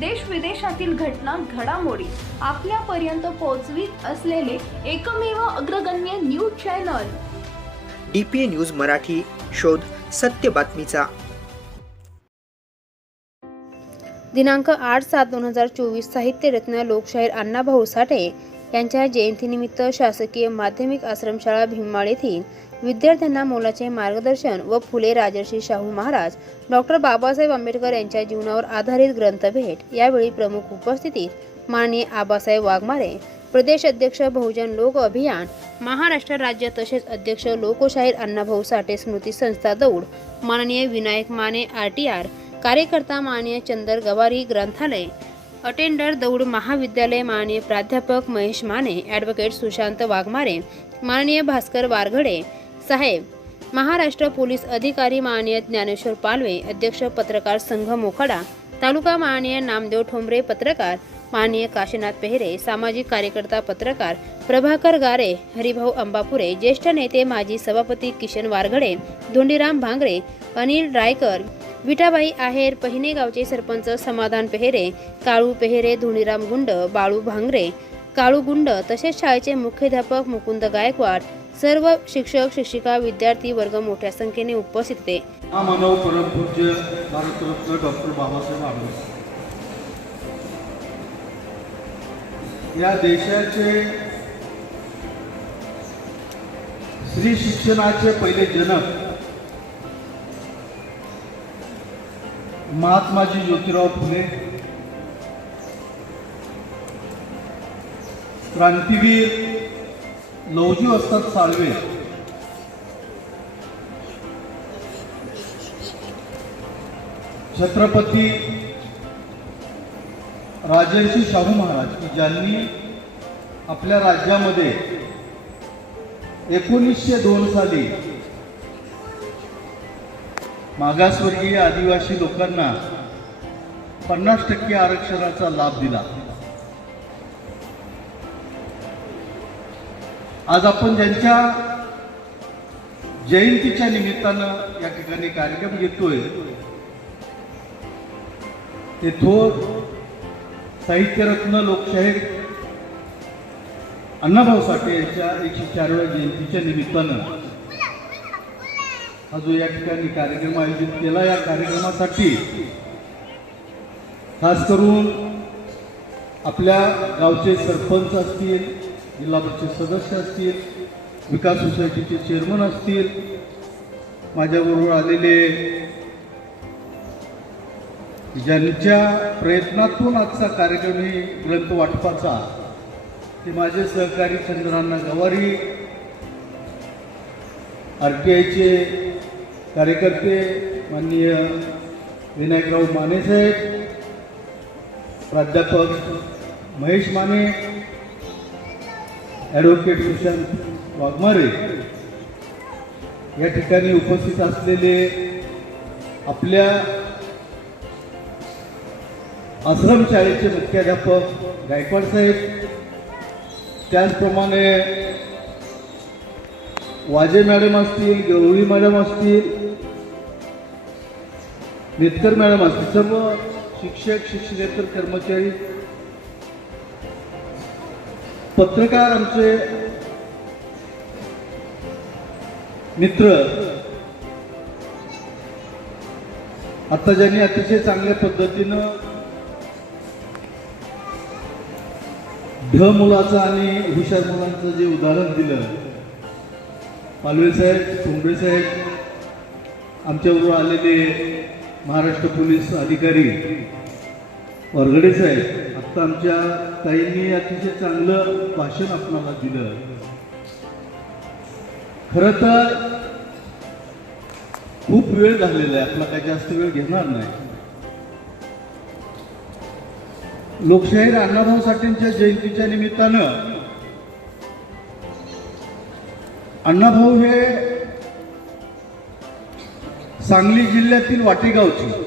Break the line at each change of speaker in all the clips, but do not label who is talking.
देश विदेशातील घटना घडामोडी आपल्यापर्यंत पोहोचवीत असलेले एकमेव अग्रगण्य news channel.
D P A news Marathi शोध सत्य बातमीचा.
दिनांक आठ सात दोन हजार चोवीस साहित्यरत्न लोकशाहीर अण्णाभाऊ साठे यांच्या जयंतीनिमित्त शासकीय माध्यमिक आश्रमशाळा भीममाळ येथील विद्यार्थ्यांना मोलाचे मार्गदर्शन व फुले राजर्षी शाहू महाराज डॉक्टर बाबासाहेब आंबेडकर यांच्या जीवनावर आधारित ग्रंथ भेट यावेळी प्रमुख उपस्थितीत माननीय आबासाहेब वाघमारे प्रदेश अध्यक्ष बहुजन लोक अभियान महाराष्ट्र राज्य तसेच अध्यक्ष लोकशाहीर अण्णाभाऊ साठे स्मृती संस्था दौड माननीय Vinayak Mane R T R कार्यकर्ता माननीय चंदर गवारी ग्रंथालय अटेंडर दौड महाविद्यालय माननीय प्राध्यापक महेश माने ॲडव्होकेट सुशांत वाघमारे माननीय भास्कर वारघडे साहेब महाराष्ट्र पोलीस अधिकारी माननीय ज्ञानेश्वर पालवे अध्यक्ष पत्रकार संघ मोखाडा तालुका माननीय नामदेव ठोंबरे पत्रकार माननीय काशीनाथ पेहरे सामाजिक कार्यकर्ता पत्रकार प्रभाकर गारे हरिभाऊ अंबापुरे ज्येष्ठ नेते माजी सभापती किशन वारघडे धोंडीराम भांगरे अनिल रायकर विठाबाई आहेर पहिने गावचे सरपंच समाधान पेहेरे काळू पेहेरे धोंडीराम गुंड बाळू भांगरे काळू गुंड तसेच शाळेचे मुख्याध्यापक मुकुंद गायकवाड सर्व शिक्षक शिक्षिका विद्यार्थी वर्ग मोठ्या संख्येने उपस्थित होते.
मानव परमपूज्य भारतरत्न डॉक्टर बाबासाहेब आंबेडकर या देशाचे स्त्री शिक्षणाचे पहिले जनक महात्माजी ज्योतिराव फुले क्रांतीवीर लवजी वस्ताद साळवे छत्रपती राजर्षी शाहू महाराज की ज्यांनी आपल्या राज्यामध्ये एकोणीसशे दोन साली मागासवर्गीय आदिवासी लोकांना पन्नास टक्के आरक्षणाचा लाभ दिला. आज आपण ज्यांच्या जयंतीच्या निमित्तानं या ठिकाणी कार्यक्रम घेतोय ते थोर साहित्यरत्न लोकशाहीर अण्णाभाऊ साठे यांच्या एकशे चारव्या जयंतीच्या निमित्तानं हा जो या ठिकाणी कार्यक्रम आयोजित केला. या कार्यक्रमासाठी खास करून आपल्या गावचे सरपंच असतील जिल्हा परिषद सदस्य असतील विकास सोसायटीचे चेअरमन असतील माझ्याबरोबर आलेले ज्यांच्या प्रयत्नातून आजचा कार्यक्रम ही ग्रंथ वाटपाचा ते माझे सहकारी चंद्रांना गवारी आर टी आयचे कार्यकर्ते माननीय विनायकराव मानेसाहेब प्राध्यापक महेश माने ॲडव्होकेट सुशांत वाघमारे या ठिकाणी उपस्थित असलेले आपल्या आश्रमशाळेचे मुख्याध्यापक गायकवाड साहेब त्याचप्रमाणे वाजे मॅडम असतील गवळी मॅडम असतील नेतकर मॅडम असतील सर्व शिक्षक शिक्षकेतर कर्मचारी पत्रकार आमचे मित्र. आता ज्यांनी अतिशय चांगल्या पद्धतीनं ढ मुलाचं आणि हुशार मुलांचं जे उदाहरण दिलं पालवे साहेब कुंबळे साहेब आमच्याबरोबर आलेले महाराष्ट्र पोलीस अधिकारी वरगडे साहेब आत्ता आमच्या ताईंनी अतिशय चांगलं भाषण आपणाला दिलं. खरं तर खूप वेळ झालेला आहे आपला काही जास्त वेळ घेणार नाही. लोकशाहीर अण्णाभाऊ साठेंच्या जयंतीच्या निमित्तानं अण्णाभाऊ हे सांगली जिल्ह्यातील वाटेगावचे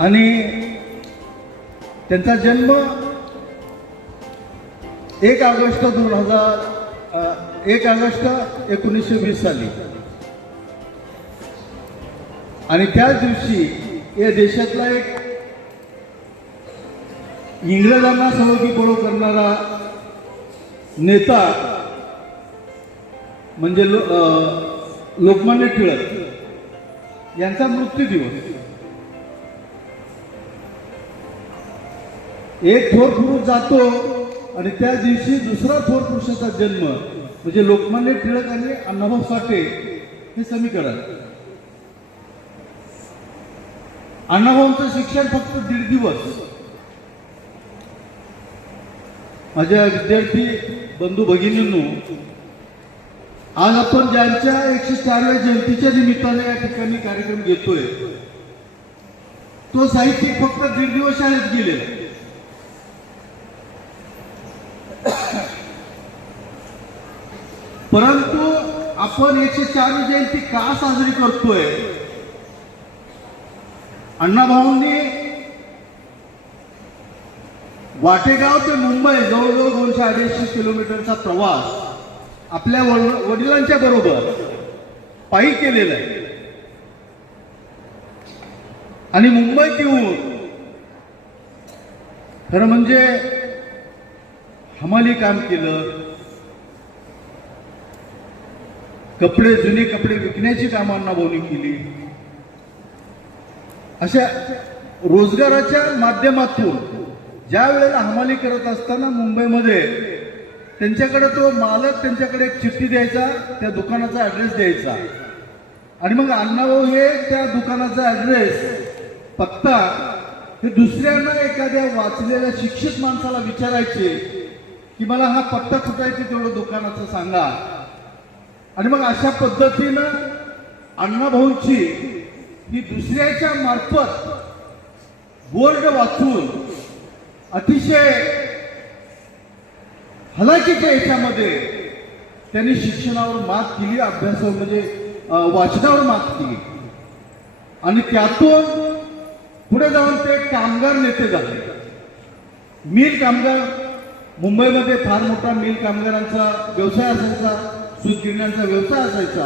आणि त्यांचा जन्म एक ऑगस्ट दोन हजार एक ऑगस्ट एकोणीसशे वीस साली. आणि त्याच दिवशी या देशातला एक इंग्रजांना सवगी पळो करणारा नेता म्हणजे लो, लोकमान्य टिळक यांचा मृत्यू दिवस. एक थोर पुरुष जातो आणि त्या दिवशी दुसरा थोर पुरुषाचा जन्म. म्हणजे लोकमान्य टिळक आणि अण्णाभाऊ साठे हे समीकरण. अण्णाभाऊंचं शिक्षण फक्त दीड दिवस. माझ्या विद्यार्थी बंधू भगिनींनो आज आपण ज्यांच्या एकशे चारव्या जयंतीच्या निमित्ताने या ठिकाणी कार्यक्रम घेतोय तो साहित्यिक फक्त दीड दिवस शाळेत गेलेला. परंतु आपण एकशे चारवी जयंती का साजरी करतोय? अण्णाभाऊंनी वाटेगाव ते मुंबई जवळजवळ दोनशे अडीचशे किलोमीटरचा प्रवास आपल्या वड- वडिलांच्या बरोबर पायी केलेला आहे. आणि मुंबईत येऊन खरं म्हणजे हमाली काम केलं कपडे जुने कपडे विकण्याची कामांना बोली केली. अशा रोजगाराच्या माध्यमातून ज्या वेळेला हमाली करत असताना मुंबईमध्ये त्यांच्याकडे तो मालक त्यांच्याकडे एक चिठ्ठी द्यायचा त्या दुकानाचा ऍड्रेस द्यायचा. आणि मग अण्णाभाऊ हे त्या दुकानाचा ऍड्रेस पत्ता हे दुसऱ्यांना एखाद्या वाचलेल्या शिक्षित माणसाला विचारायचे की मला हा पत्ता कुठं आहे ते तेवढं दुकानाचं सांगा. आणि मग अशा पद्धतीनं अण्णाभाऊंची ही दुसऱ्याच्या मार्फत बोर्ड वाचून अतिशय हलाखीच्या याच्यामध्ये त्यांनी शिक्षणावर मात केली अभ्यासावर म्हणजे वाचनावर मात केली. आणि त्यातून पुढे जाऊन ते कामगार नेते झाले. मिल कामगार मुंबईमध्ये फार मोठा मिल कामगारांचा व्यवसाय असायचा. सूतगिरण्यांचा व्यवसाय असायचा.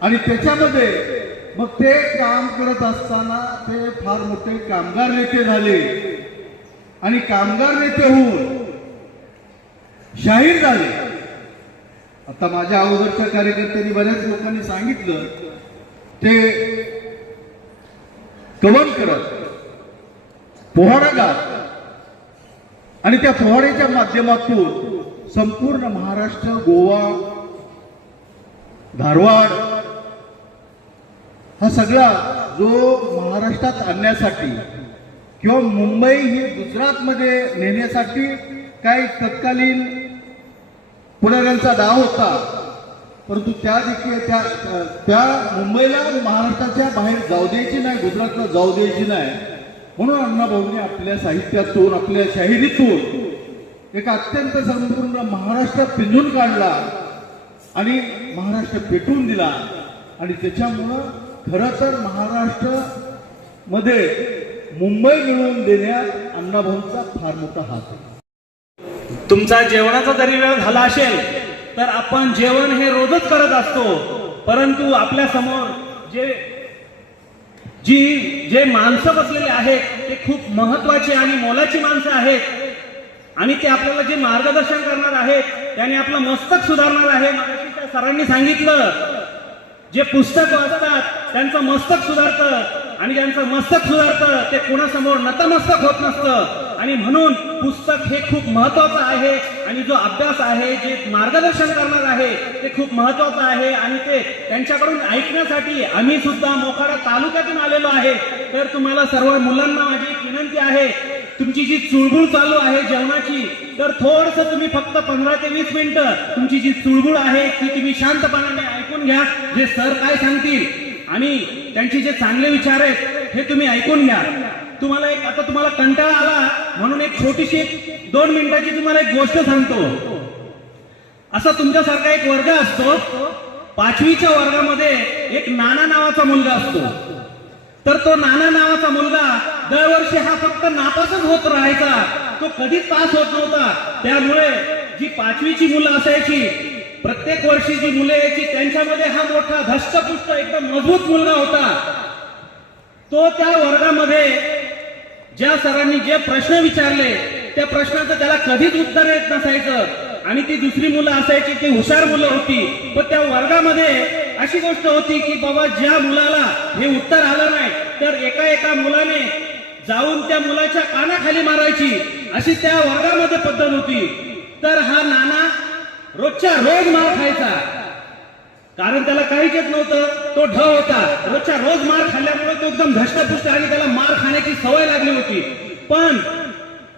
आणि त्याच्यामध्ये मग ते काम करत असताना ते फार मोठे कामगार नेते झाले. आणि कामगार नेते होऊन शाहीर झाले. आता माझ्या अगोदरच्या कार्यकर्त्यांनी बऱ्याच लोकांनी सांगितलं ते कवन करत पोहाडा गात. आणि त्या पोहाड्याच्या माध्यमातून संपूर्ण महाराष्ट्र गोवा धारवाड. हा सगळा जो महाराष्ट्रात आणण्यासाठी किंवा मुंबई ही गुजरातमध्ये नेण्यासाठी काही तत्कालीन पुढाऱ्यांचा डाव होता परंतु त्या देखील त्या त्या मुंबईला महाराष्ट्राच्या बाहेर जाऊ द्यायची नाही गुजरातला जाऊ द्यायची नाही. म्हणून अण्णाभाऊंनी आपल्या साहित्यातून आपल्या शाहिरीतून एक अत्यंत संपूर्ण महाराष्ट्र पिंजून काढला. आणि महाराष्ट्र पेटवून दिला. आणि त्याच्यामुळं खरं तर महाराष्ट्रमध्ये मुंबई मिळवून देण्यात अण्णाभाऊंचा फार मोठा हात आहे.
तुमचा जेवणाचा जरी वेळ झाला असेल तर आपण जेवण हे रोजच करत असतो. परंतु आपल्यासमोर जे जी जे माणसं बसलेले आहेत ते खूप महत्वाची आणि मोलाची माणसं आहेत. आणि ते आपल्याला जे मार्गदर्शन करणार आहेत त्याने आपलं मस्तक सुधारणार आहे. मगाशी त्या सरांनी सांगितलं जे पुस्तक वाचतात त्यांचं मस्तक सुधारतं. आणि ज्यांचं मस्तक सुधारतं ते कुणासमोर नतमस्तक होत नसतं. आणि म्हणून पुस्तक हे खूप महत्वाचं आहे. आणि जो अभ्यास आहे जे मार्गदर्शन करणार आहे ते खूप महत्वाचं आहे. आणि ते त्यांच्याकडून ऐकण्यासाठी आम्ही सुद्धा मोखाडा तालुक्यातून आलेलो आहे. तर तुम्हाला सर्व मुलांना माझी विनंती आहे. तुमची जी चुळबुळ चालू आहे जेवणाची तर थोडस तुम्ही फक्त पंधरा ते वीस मिनिटं तुमची जी चुळबुळ आहे ती तुम्ही शांतपणाने ऐकून घ्या जे सर काय सांगतील. आणि त्यांचे जे चांगले विचार आहेत हे तुम्ही ऐकून घ्या. तुम्हाला एक आता तुम्हाला कंटाळा आला म्हणून एक छोटीशी एक दोन मिनिटाची तुम्हाला एक गोष्ट सांगतो. असा तुमच्यासारखा एक वर्ग असतो पाचवीच्या वर्गामध्ये एक नाना नावाचा मुलगा असतो. तर तो नाना नावाचा मुलगा दरवर्षी हा फक्त नापासच होत राहायचा. तो कधीच पास होत नव्हता. त्यामुळे जी पाचवीची मुलं असायची प्रत्येक वर्षी जी मुलं यायची त्यांच्यामध्ये हा मोठा धष्टपुष्ट एकदम मजबूत मुलगा होता. तो त्या वर्गामध्ये ज्या सरांनी जे प्रश्न विचारले त्या प्रश्नाचं त्याला कधीच उत्तर येत नसायचं. आणि ती दुसरी मुलं असायची ती हुशार मुलं होती. पण त्या वर्गामध्ये अशी गोष्ट होती की बाबा ज्या मुलाला हे उत्तर आलं नाही तर एका एका मुलाने जाऊन त्या मुलाच्या कानाखाली मारायची. अशी त्या वर्गामध्ये पद्धत होती. तर हा नाना रोजच्या रोज मार खायचा. कारण त्याला काहीच येत नव्हतं. तो ढ होता. रोजच्या रोज मार खाल्ल्यामुळे तो एकदम धष्टपुष्ट आणि त्याला मार खाण्याची सवय लागली होती. पण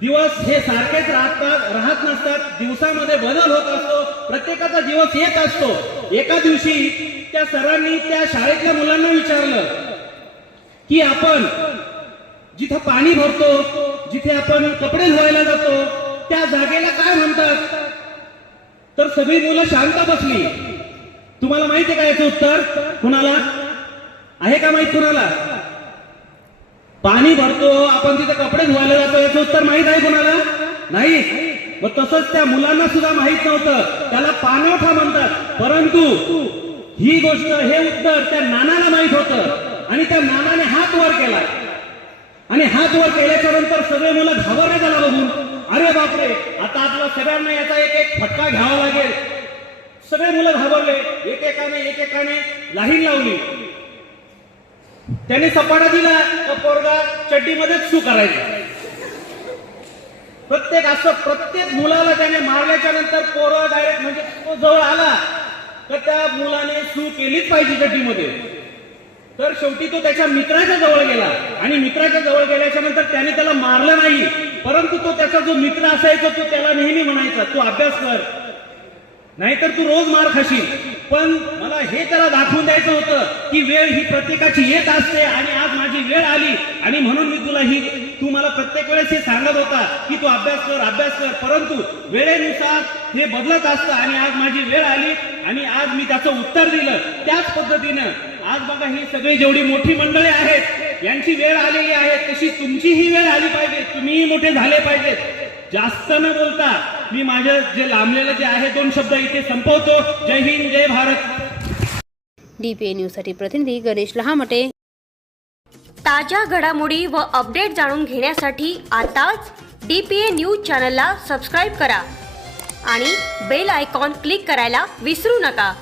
दिवस हे सारखेच राहतात राहत नसतात. दिवसामध्ये बदल होत असतो. प्रत्येकाचा दिवस येत असतो. एका दिवशी त्या सरांनी त्या शाळेतल्या मुलांना विचारलं की आपण जिथं पाणी भरतो जिथे आपण कपडे धुवायला जातो त्या जागेला काय म्हणतात? तर सगळी मुलं शांत बसली. तुम्हाला माहिती आहे का याचं उत्तर? कुणाला? आहे का माहीत कुणाला? पाणी भरतो आपण तिथे कपडे धुवायला जातो याचं उत्तर माहीत आहे कुणाला? नाही. मग तसंच त्या मुलांना सुद्धा माहीत नव्हतं. त्याला पाणवठा म्हणतात. परंतु ही गोष्ट हे उत्तर त्या नानाला माहीत होतं. आणि त्या नानाने हात वर केला. आणि हात वर केल्याच्यानंतर सगळे मुलं घाबरण्यात आला बघून. अरे बापरे आता आपल्या सगळ्यांना याचा एक एक फटका घ्यावा लागेल. सगळे मुलं घाबरले. एकेकाने एकेकाने लाहीन लावली. त्याने सपाटा दिला तर पोरगा चड्डीमध्येच सू करायचा प्रत्येक असं प्रत्येक मुलाला त्याने मारल्याच्या नंतर पोरं डायरेक्ट म्हणजे तो जवळ आला तर त्या मुलाने सू केलीच पाहिजे चड्डीमध्ये. तर शेवटी तो त्याच्या मित्राच्या जवळ गेला आणि मित्राच्या जवळ गेल्याच्यानंतर त्याने त्याला मारलं नाही परंतु तो त्याचा जो मित्र असायचा तो त्याला नेहमी म्हणायचा तू अभ्यास कर नाहीतर तू रोज मार खाशील. पण मला हे त्याला दाखवून द्यायचं होतं की वेळ ही प्रत्येकाची येत असते आणि आज माझी वेळ आली. आणि म्हणून मी तुला ही तू मला प्रत्येक वेळेस हे सांगत होता की तू अभ्यास कर अभ्यास कर. परंतु वेळेनुसार हे बदलत असतं आणि आज माझी वेळ आली आणि आज मी त्याचं उत्तर दिलं. त्याच पद्धतीनं आज बघा ही सगळी जेवढी मोठी मंडळी आहेत यांची वेळ आलेली आहे तशी तुमचीही वेळ आली पाहिजे. तुम्हीही मोठे झाले पाहिजेत. जास्त न बोलता मी माझं जे लांबलेलं जे आहे दोन शब्द इथे संपवतो. जय हिंद जय भारत.
डी पी ए न्यूजसाठी प्रतिनिधी गणेश लहामटे.
ताज्या घडामोडी व अपडेट जाणून घेण्यासाठी आताच डी पी ए न्यूज चॅनलला सबस्क्राईब करा आणि बेल आयकॉन क्लिक करायला विसरू नका.